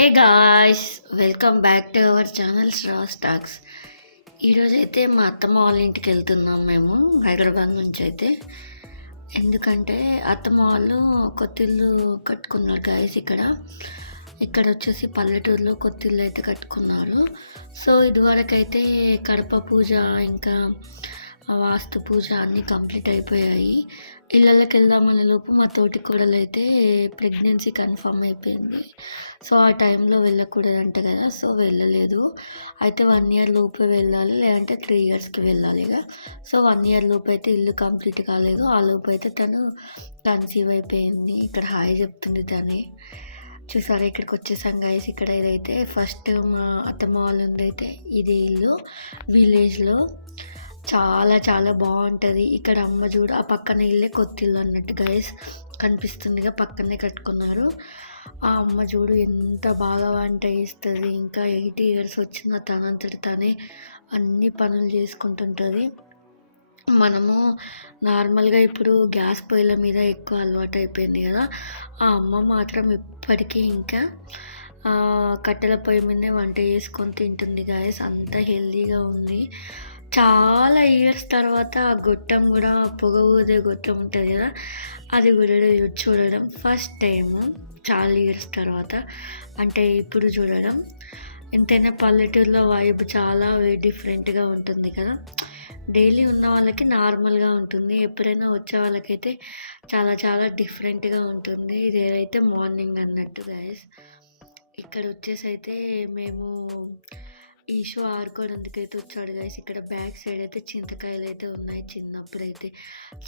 Hey guys welcome back to our channel రా స్టాక్స్ ఈరోజు అయితే మా అత్తమ్మ వాళ్ళ ఇంటికి వెళ్తున్నాం మేము హైదరాబాద్ నుంచి అయితే. ఎందుకంటే అత్తమ్మ వాళ్ళు కొత్తిల్లు కట్టుకున్నారు గాయస్ ఇక్కడ. ఇక్కడ వచ్చేసి పల్లెటూరులో కొత్తిల్లు అయితే కట్టుకున్నారు. సో ఇదివరకైతే కడప పూజ ఇంకా వాస్తు పూజ అన్నీ కంప్లీట్ అయిపోయాయి. ఇళ్ళకి వెళ్దామనే లోపు మా తోటి కోడలు అయితే ప్రెగ్నెన్సీ కన్ఫర్మ్ అయిపోయింది. సో ఆ టైంలో వెళ్ళకూడదంట కదా సో వెళ్ళలేదు. అయితే వన్ ఇయర్ లోపే వెళ్ళాలి లేదంటే త్రీ ఇయర్స్కి వెళ్ళాలి ఇక. సో వన్ ఇయర్ లోపు అయితే ఇల్లు కంప్లీట్ కాలేదు. ఆ లోపు అయితే తను కన్సీవ్ అయిపోయింది. ఇక్కడ హాయ్ చెప్తుంది తని. చూసారా ఇక్కడికి వచ్చేసాం గైస్ ఇక్కడ ఇదైతే ఫస్ట్ మా అత్తమ్మ వాళ్ళు అయితే ఇది ఇల్లు. విలేజ్లో చాలా చాలా బాగుంటుంది. ఇక్కడ అమ్మ చూడు ఆ పక్కన ఇల్లే కొత్తిల్లు అన్నట్టు గైస్ కనిపిస్తుందిగా పక్కనే కట్టుకున్నారు. ఆ అమ్మ చూడు ఎంత బాగా వంట చేస్తుంది. ఇంకా ఎయిటీ ఇయర్స్ వచ్చిన తనంతటి తనే అన్ని పనులు చేసుకుంటుంటుంది. మనము నార్మల్గా ఇప్పుడు గ్యాస్ పొయ్యిల మీద ఎక్కువ అలవాటు అయిపోయింది కదా. ఆ అమ్మ మాత్రం ఇప్పటికీ ఇంకా కట్టెల పొయ్యి మీదనే వంట చేసుకొని తింటుంది గాయస్ అంత హెల్దీగా ఉంది. చాలా ఇయర్స్ తర్వాత ఆ గొట్టం కూడా పొగ ఊదే గొట్టం ఉంటుంది కదా అది కూడా చూడడం. ఫస్ట్ టైము చాలా ఇయర్స్ తర్వాత. అంటే ఇప్పుడు చూడడం. ఎంతైనా పల్లెటూరులో వైబ్ చాలా డిఫరెంట్గా ఉంటుంది కదా. డైలీ ఉన్న వాళ్ళకి నార్మల్గా ఉంటుంది. ఎప్పుడైనా వచ్చే వాళ్ళకైతే చాలా చాలా డిఫరెంట్గా ఉంటుంది. ఇది ఏదైతే మార్నింగ్ అన్నట్టు గైస్ ఇక్కడ వచ్చేసి అయితే మేము ఈ షో ఆడుకోవడానికి అయితే వచ్చాడు గాయస్ ఇక్కడ బ్యాక్ సైడ్ అయితే చింతకాయలు అయితే ఉన్నాయి. చిన్నప్పుడు అయితే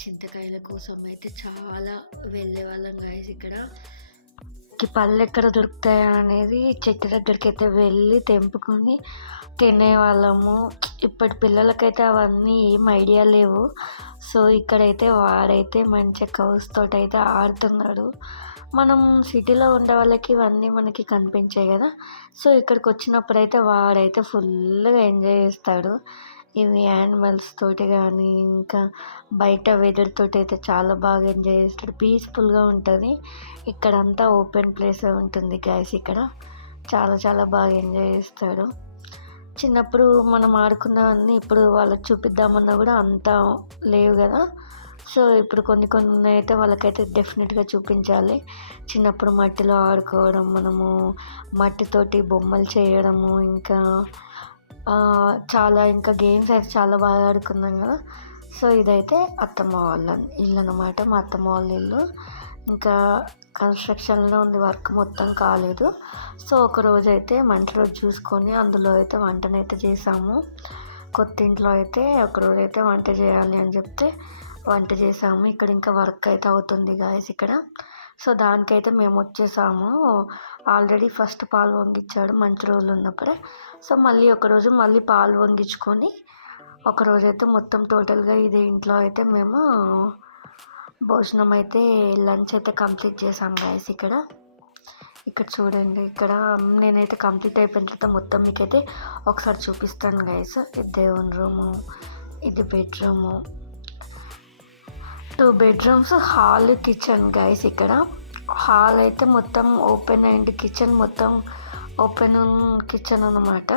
చింతకాయల కోసం అయితే చాలా వెళ్ళే వాళ్ళం గాయస్ ఇక్కడ పళ్ళు ఎక్కడ దొరుకుతాయా అనేది చెట్టు దగ్గరికి అయితే వెళ్ళి తెంపుకొని తినేవాళ్ళము. ఇప్పటి పిల్లలకైతే అవన్నీ ఏం ఐడియా లేవు. సో ఇక్కడైతే వాడైతే మంచిగా కౌస్ తోటైతే ఆడుతున్నాడు. మనం సిటీలో ఉండే వాళ్ళకి ఇవన్నీ మనకి కనిపించాయి కదా. సో ఇక్కడికి వచ్చినప్పుడైతే వాడైతే ఫుల్గా ఎంజాయ్ చేస్తాడు. ఇవి యానిమల్స్ తోటి కానీ ఇంకా బయట వెదర్ తోటి అయితే చాలా బాగా ఎంజాయ్ చేస్తాడు. పీస్ఫుల్గా ఉంటుంది. ఇక్కడంతా ఓపెన్ ప్లేస్ ఉంటుంది గ్యాస్ ఇక్కడ. చాలా చాలా బాగా ఎంజాయ్ చేస్తాడు. చిన్నప్పుడు మనం ఆడుకున్నవన్నీ ఇప్పుడు వాళ్ళకి చూపిద్దామన్నా కూడా అంత లేవు కదా. సో ఇప్పుడు కొన్ని కొన్ని అయితే వాళ్ళకైతే డెఫినెట్గా చూపించాలి. చిన్నప్పుడు మట్టిలో ఆడుకోవడం మనము మట్టితోటి బొమ్మలు చేయడము ఇంకా చాలా ఇంకా గేమ్స్ అయితే చాలా బాగా ఆడుకున్నాం కదా. సో ఇదైతే అత్తమ్మ వాళ్ళ ఇల్లు అనమాట మా అత్తమ్మ వాళ్ళ ఇల్లు. ఇంకా కన్స్ట్రక్షన్లో ఉంది వర్క్ మొత్తం కాలేదు. సో ఒక రోజు అయితే మంట రోజు చూసుకొని అందులో అయితే వంటనైతే చేసాము. కొత్త ఇంట్లో అయితే ఒకరోజు అయితే వంట చేయాలి అని చెప్తే వంట చేసాము. ఇక్కడ ఇంకా వర్క్ అయితే అవుతుంది గాయస్ ఇక్కడ. సో దానికైతే మేము వచ్చేసాము. ఆల్రెడీ ఫస్ట్ పాలు వంగించాడు మంచి రోజులు ఉన్నప్పుడే. సో మళ్ళీ ఒకరోజు మళ్ళీ పాలు వంగించుకొని ఒకరోజు అయితే మొత్తం టోటల్గా ఇదే ఇంట్లో అయితే మేము భోజనం అయితే లంచ్ అయితే కంప్లీట్ చేసాం గాయస్ ఇక్కడ. ఇక్కడ చూడండి ఇక్కడ నేనైతే కంప్లీట్ అయిపోయిన తర్వాత మొత్తం మీకైతే ఒకసారి చూపిస్తాను గాయస్ ఇది దేవుని రూము ఇది bedroom two bedrooms hall kitchen guys ఇక్కడ హాల్ అయితే మొత్తం ఓపెన్ అండ్ కిచెన్ మొత్తం ఓపెన్ కిచెన్ అనమాట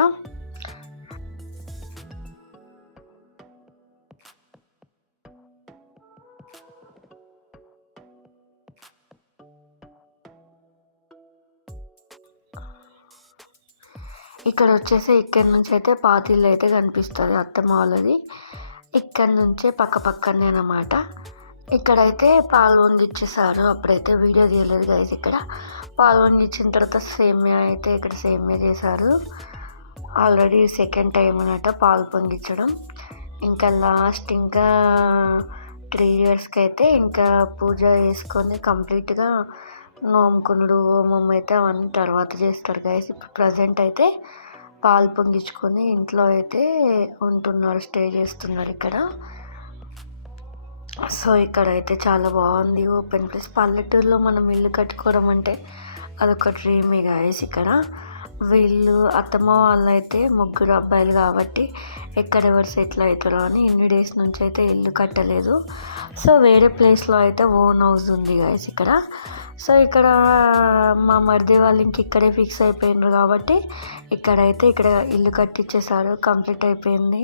ఇక్కడ వచ్చేసి ఇక్కడ నుంచి అయితే పాతిళ్ళు అయితే కనిపిస్తుంది అత్తమ్మ వాళ్ళది ఇక్కడ నుంచే పక్క పక్కనే అనమాట ఇక్కడైతే పాలు వంగిచ్చేసారు అప్పుడైతే వీడియో తీయలేదు గైస్ ఇక్కడ. పాలు వంగిచ్చిన తర్వాత సేమియా అయితే ఇక్కడ సేమియా చేశారు. ఆల్రెడీ సెకండ్ టైం అనమాట పాలు పొంగించడం ఇంకా లాస్ట్ ఇంకా త్రీ ఇయర్స్కి అయితే ఇంకా పూజ చేసుకొని కంప్లీట్గా నోముకునుడు హోమం అయితే అవన్నీ తర్వాత చేస్తారు గైస్ ఇప్పుడు ప్రజెంట్ అయితే పాలు పొంగించుకొని ఇంట్లో అయితే ఉంటున్నారు స్టే చేస్తున్నారు ఇక్కడ. సో ఇక్కడ అయితే చాలా బాగుంది ఓపెన్ ప్లేస్. పల్లెటూరులో మనం ఇల్లు కట్టుకోవడం అంటే అదొక డ్రీమే గాయస్ ఇక్కడ. వీళ్ళు అత్తమ్మ వాళ్ళు అయితే ముగ్గురు అబ్బాయిలు కాబట్టి ఎక్కడెవరు సెటిల్ అవుతారో అని ఇన్ని డేస్ నుంచి అయితే ఇల్లు కట్టలేదు. సో వేరే ప్లేస్లో అయితే ఓన్ హౌస్ ఉంది గాయస్ ఇక్కడ. సో ఇక్కడ మా మరిది వాళ్ళు ఇంక ఇక్కడే ఫిక్స్ అయిపోయినారు కాబట్టి ఇక్కడైతే ఇక్కడ ఇల్లు కట్టించేసారు కంప్లీట్ అయిపోయింది.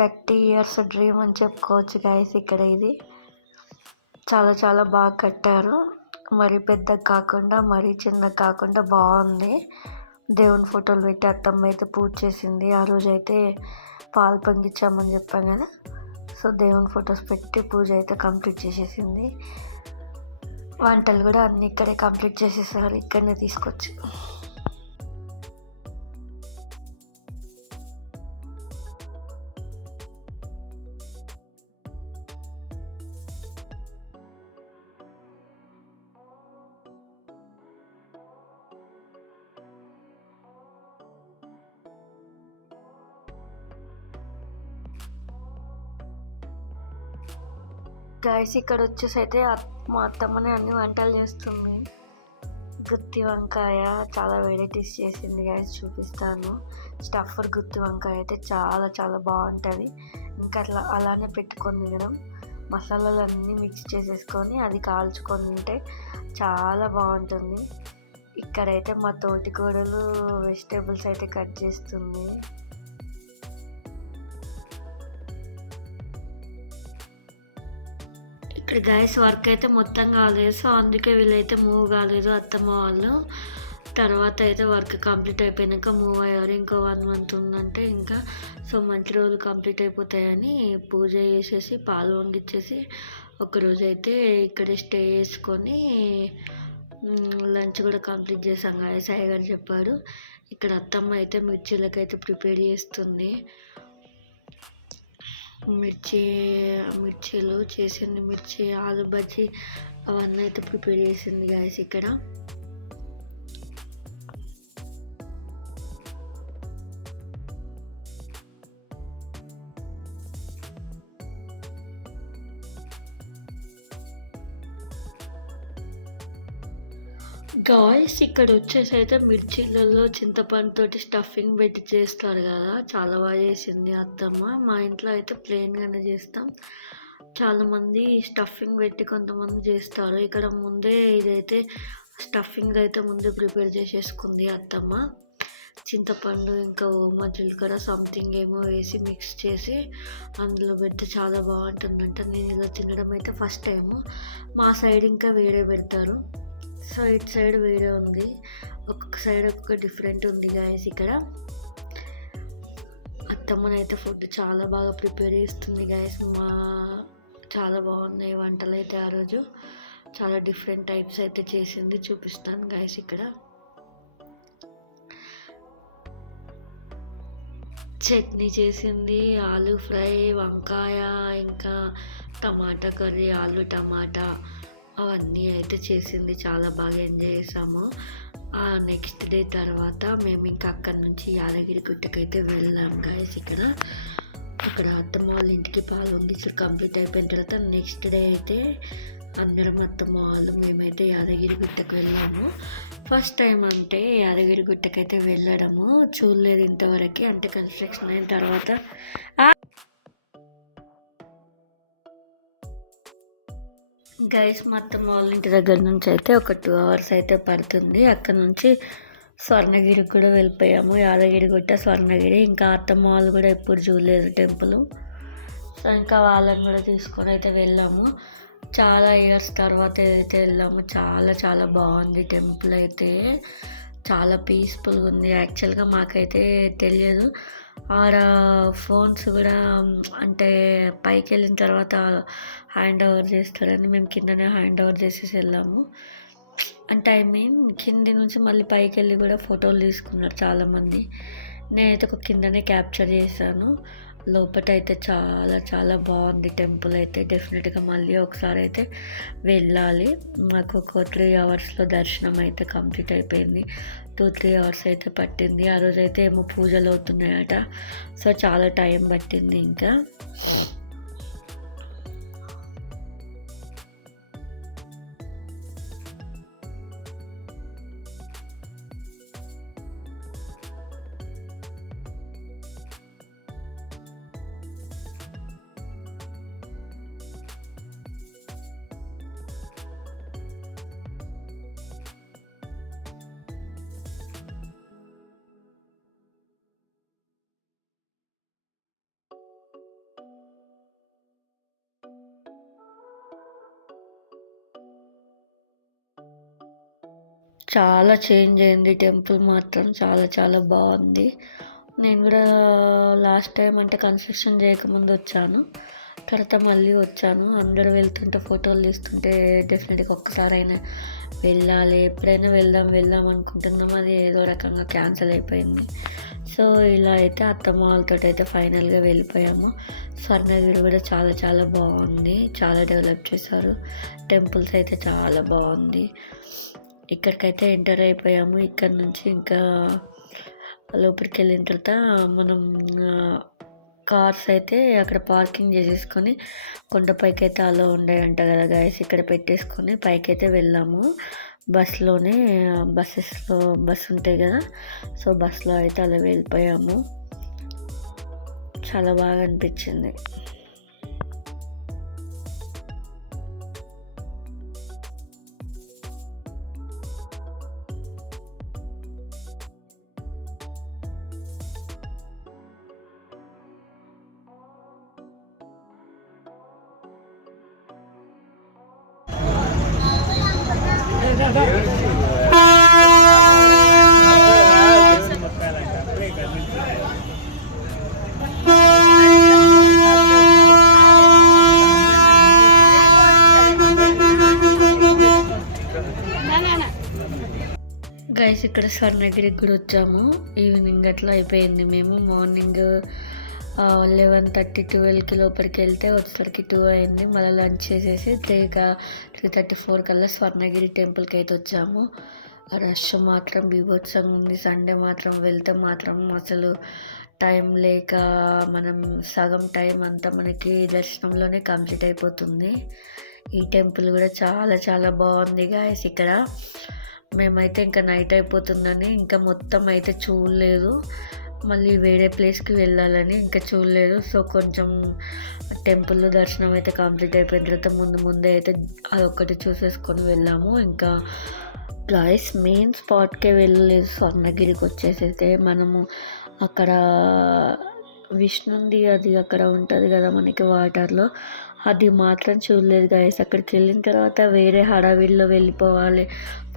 థర్టీ ఇయర్స్ డ్రీమ్ అని చెప్పుకోవచ్చు గాయస్ ఇక్కడ ఇది. చాలా చాలా బాగా కట్టారు. మరి పెద్దగా కాకుండా మరీ చిన్నగా కాకుండా బాగుంది. దేవుని ఫోటోలు పెట్టి అత్తమ్మ అయితే పూజ చేసింది. ఆ రోజు అయితే పాలు పొంగిచ్చామని చెప్పాం కదా. సో దేవుని ఫొటోస్ పెట్టి పూజ అయితే కంప్లీట్ చేసేసింది. వంటలు కూడా అన్నీ ఇక్కడే కంప్లీట్ చేసేసారు. ఇక్కడనే తీసుకొచ్చి. గాయస్ ఇక్కడ వచ్చేసి అయితే మా అత్తమ్మనే అన్ని వంటలు చేస్తుంది. గుత్తి వంకాయ చాలా వెరైటీస్ చేసింది గాయస్ చూపిస్తాను. స్టఫర్ గుత్తి వంకాయ అయితే చాలా చాలా బాగుంటుంది. ఇంకా అట్లా అలానే పెట్టుకొని తినడం. మసాలాలు అన్నీ మిక్స్ చేసేసుకొని అది కాల్చుకొని తింటే చాలా బాగుంటుంది. ఇక్కడైతే మా తోటి వెజిటేబుల్స్ అయితే కట్ చేస్తుంది. ఇక్కడ గైస్ వర్క్ అయితే మొత్తం కాలేదు. సో అందుకే వీళ్ళైతే మూవ్ కాలేదు అత్తమ్మ వాళ్ళు. తర్వాత అయితే వర్క్ కంప్లీట్ అయిపోయినాక మూవ్ అయ్యారు. ఇంకో వన్ మంత్ ఉందంటే ఇంకా సో మంచి రోజులు కంప్లీట్ అయిపోతాయని పూజ చేసేసి పాలు వంగిచ్చేసి ఒకరోజు అయితే ఇక్కడే స్టే చేసుకొని లంచ్ కూడా కంప్లీట్ చేసాం కదా సాయి గారు చెప్పాడు ఇక్కడ అత్తమ్మ అయితే మిర్చీలకైతే ప్రిపేర్ చేస్తుంది. మిర్చి మిర్చీలు చేసింది మిర్చి ఆలు బజ్జీ అవన్నీ అయితే ప్రిపేర్ చేసింది గాయస్ ఇక్కడ. గాయస్ ఇక్కడ వచ్చేసి అయితే మిర్చిలలో చింతపండుతోటి స్టఫింగ్ పెట్టి చేస్తారు కదా. చాలా బాగా చేసింది అత్తమ్మ. మా ఇంట్లో అయితే ప్లెయిన్గానే చేస్తాం. చాలామంది స్టఫింగ్ పెట్టి కొంతమంది చేస్తారు. ఇక్కడ ముందే ఇదైతే స్టఫింగ్ అయితే ముందే ప్రిపేర్ చేసేసుకుంది అత్తమ్మ. చింతపండు ఇంకా ఓమ జీలకర్ర సంథింగ్ ఏమో వేసి మిక్స్ చేసి అందులో పెడితే చాలా బాగుంటుందంట. నేను ఇలా తినడం అయితే ఫస్ట్ టైము మా సైడ్ ఇంకా వేరే పెడతారు. సో ఇటు సైడ్ వేరే ఉంది. ఒక్కొక్క సైడ్ ఒక్కొక్క డిఫరెంట్ ఉంది గాయస్ ఇక్కడ. అత్తమ్మనైతే ఫుడ్ చాలా బాగా ప్రిపేర్ చేస్తుంది గాయస్. మా చాలా బాగున్నాయి వంటలు అయితే ఆ రోజు. చాలా డిఫరెంట్ టైప్స్ అయితే చేసింది చూపిస్తాను గాయస్ ఇక్కడ. చట్నీ చేసింది ఆలు ఫ్రై వంకాయ ఇంకా టమాటా కర్రీ ఆలు టమాటా. అవన్నీ అయితే చేసింది. చాలా బాగా ఎంజాయ్ చేసాము. ఆ నెక్స్ట్ డే తర్వాత మేము ఇంకా అక్కడి నుంచి యాదగిరి గుట్టకైతే వెళ్ళాం గాయస్ ఇక్కడ. అక్కడ అత్తమ్మ వాళ్ళ ఇంటికి పాలు వండించి కంప్లీట్ అయిపోయిన తర్వాత నెక్స్ట్ డే అయితే అందరం అత్తమ్మ వాళ్ళు మేమైతే యాదగిరి గుట్టకు వెళ్ళాము. ఫస్ట్ టైం అంటే యాదగిరి గుట్టకైతే వెళ్ళడము చూడలేదు ఇంతవరకు. అంటే కన్స్ట్రక్షన్ అయిన తర్వాత గైస్ మొత్తం వాళ్ళ ఇంటి దగ్గర నుంచి అయితే ఒక టూ అవర్స్ అయితే పడుతుంది. అక్కడ నుంచి స్వర్ణగిరికి కూడా వెళ్ళిపోయాము. యాదగిరి గుట్ట స్వర్ణగిరి. ఇంకా అత్తమ్మ వాళ్ళు కూడా ఎప్పుడు చూడలేదు టెంపుల్. సో ఇంకా వాళ్ళని కూడా తీసుకొని అయితే వెళ్ళాము. చాలా ఇయర్స్ తర్వాత అయితే వెళ్ళాము. చాలా చాలా బాగుంది టెంపుల్ అయితే. చాలా పీస్ఫుల్గా ఉంది. యాక్చువల్గా మాకైతే తెలియదు. ఆర్ ఫోన్స్ కూడా అంటే పైకి వెళ్ళిన తర్వాత హ్యాండ్ ఓవర్ చేస్తారని మేము కిందనే హ్యాండ్ ఓవర్ చేసేసి వెళ్ళాము. అంటే ఐ మీన్ కింది నుంచి మళ్ళీ పైకి వెళ్ళి కూడా ఫోటోలు తీసుకున్నారు చాలామంది. నేనైతే ఒక కిందనే క్యాప్చర్ చేశాను. లోపల అయితే చాలా చాలా బాగుంది టెంపుల్ అయితే. డెఫినెట్గా మళ్ళీ ఒకసారి అయితే వెళ్ళాలి. మాకు ఒక త్రీ అవర్స్లో దర్శనం అయితే కంప్లీట్ అయిపోయింది. టూ త్రీ అవర్స్ అయితే పట్టింది. ఆ రోజైతే ఏమో పూజలు అవుతున్నాయట. సో చాలా టైం పట్టింది ఇంకా. చాలా చేంజ్ అయింది. టెంపుల్ మాత్రం చాలా చాలా బాగుంది. నేను కూడా లాస్ట్ టైం అంటే కన్స్ట్రక్షన్ చేయకముందు వచ్చాను. తర్వాత మళ్ళీ వచ్చాను. అందరూ వెళ్తుంటే ఫోటోలు తీస్తుంటే డెఫినెట్గా ఒక్కసారైనా వెళ్ళాలి. ఎప్పుడైనా వెళ్దాం వెళ్దాం అనుకుంటున్నాం. అది ఏదో రకంగా క్యాన్సిల్ అయిపోయింది. సో ఇలా అయితే అత్తమ్మ వాళ్ళతో అయితే ఫైనల్గా వెళ్ళిపోయాము. స్వర్ణగిరి కూడా చాలా చాలా బాగుంది. చాలా డెవలప్ చేశారు. టెంపుల్స్ అయితే చాలా బాగుంది. ఇక్కడికైతే ఎంటర్ అయిపోయాము. ఇక్కడ నుంచి ఇంకా లోపలికి వెళ్ళిన తర్వాత మనం కార్స్ అయితే అక్కడ పార్కింగ్ చేసేసుకొని కొండపైకి అయితే అలా ఉండేయంట కదా గాయస్ ఇక్కడ పెట్టేసుకొని పైకి అయితే వెళ్ళాము. బస్సులోనే బస్సెస్లో బస్సు ఉంటాయి కదా సో బస్సులో అయితే అలా వెళ్ళిపోయాము. చాలా బాగా అనిపించింది. గైస్ ఇక్కడ స్వర్ణగిరికి కూడా వచ్చాము. ఈవినింగ్ అట్లా అయిపోయింది. మేము మార్నింగ్ లెవెన్ థర్టీ ట్వెల్వ్కి లోపలికి వెళ్తే వచ్చేసరికి టూ అయింది. మళ్ళీ లంచ్ చేసేసి త్రీ త్రీ థర్టీ ఫోర్ కల్లా స్వర్ణగిరి టెంపుల్కి అయితే వచ్చాము. రష్ మాత్రం బీభత్సంగా ఉంది. సండే మాత్రం వెళ్తే మాత్రం అసలు టైం లేక మనం సగం టైం అంతా మనకి దర్శనంలోనే కంప్లీట్ అయిపోతుంది. ఈ టెంపుల్ కూడా చాలా చాలా బాగుంది గాయస్ ఇక్కడ మేమైతే ఇంకా నైట్ అయిపోతుందని ఇంకా మొత్తం అయితే చూడలేదు. మళ్ళీ వేరే ప్లేస్కి వెళ్ళాలని ఇంకా చూడలేదు. సో కొంచెం టెంపుల్ దర్శనం అయితే కంప్లీట్ అయిపోయిన తర్వాత ముందు ముందే అయితే అదొక్కటి చూసేసుకొని వెళ్ళాము. ఇంకా గాయస్ మెయిన్ స్పాట్కే వెళ్ళలేదు. స్వర్ణగిరికి వచ్చేసి అయితే మనము అక్కడ విష్ణుంది అది అక్కడ ఉంటుంది కదా మనకి వాటర్లో. అది మాత్రం చూడలేదు గాయస్ అక్కడికి వెళ్ళిన తర్వాత వేరే హడావిడిలో వెళ్ళిపోవాలి.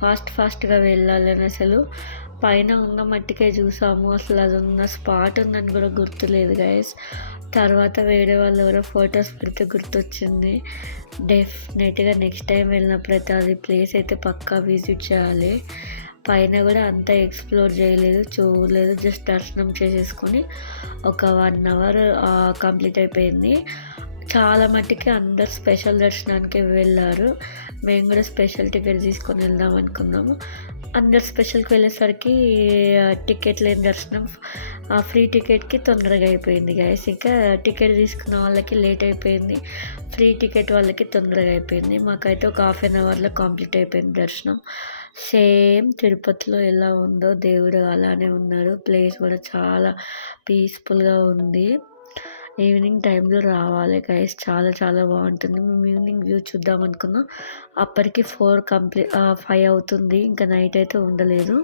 ఫాస్ట్ ఫాస్ట్గా వెళ్ళాలని అసలు పైన ఉన్న మట్టికే చూసాము. అసలు అది ఉన్న స్పాట్ ఉందని కూడా గుర్తులేదు గైస్ తర్వాత వేరే వాళ్ళు ఎవరో ఫొటోస్ పెడితే గుర్తొచ్చింది. డెఫినెట్గా నెక్స్ట్ టైం వెళ్ళినప్పుడైతే అది ప్లేస్ అయితే పక్కా విజిట్ చేయాలి. పైన కూడా అంతా ఎక్స్ప్లోర్ చేయలేదు చూడలేదు. జస్ట్ దర్శనం చేసేసుకొని ఒక వన్ అవర్ కంప్లీట్ అయిపోయింది. చాలా మట్టుకి అందరు స్పెషల్ దర్శనానికి వెళ్ళారు. మేము కూడా స్పెషల్ టికెట్ తీసుకొని వెళ్దాం అనుకున్నాము. అందరు స్పెషల్కి వెళ్ళేసరికి టికెట్ లేని దర్శనం ఆ ఫ్రీ టికెట్కి తొందరగా అయిపోయింది గాయస్ ఇంకా టికెట్ తీసుకున్న వాళ్ళకి లేట్ అయిపోయింది ఫ్రీ టికెట్ వాళ్ళకి తొందరగా అయిపోయింది. మాకైతే ఒక హాఫ్ అన్ అవర్లో కంప్లీట్ అయిపోయింది దర్శనం. సేమ్ తిరుపతిలో ఎలా ఉందో దేవుడు అలానే ఉన్నాడు ప్లేస్ కూడా చాలా పీస్ఫుల్గా ఉంది. ఈవినింగ్ టైంలో రావాలి గైస్. చాలా చాలా బాగుంటుంది. మేము ఈవినింగ్ వ్యూ చూద్దాం అనుకున్నాం. అప్పటికి ఫోర్ కంప్లీట్ ఫైవ్ అవుతుంది. ఇంకా నైట్ అయితే ఉండలేదు.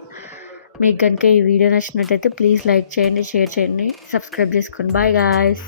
మీకు కనుక ఈ వీడియో నచ్చినట్టయితే ప్లీజ్ లైక్ చేయండి షేర్ చేయండి. సబ్స్క్రైబ్ చేసుకోండి. Bye guys.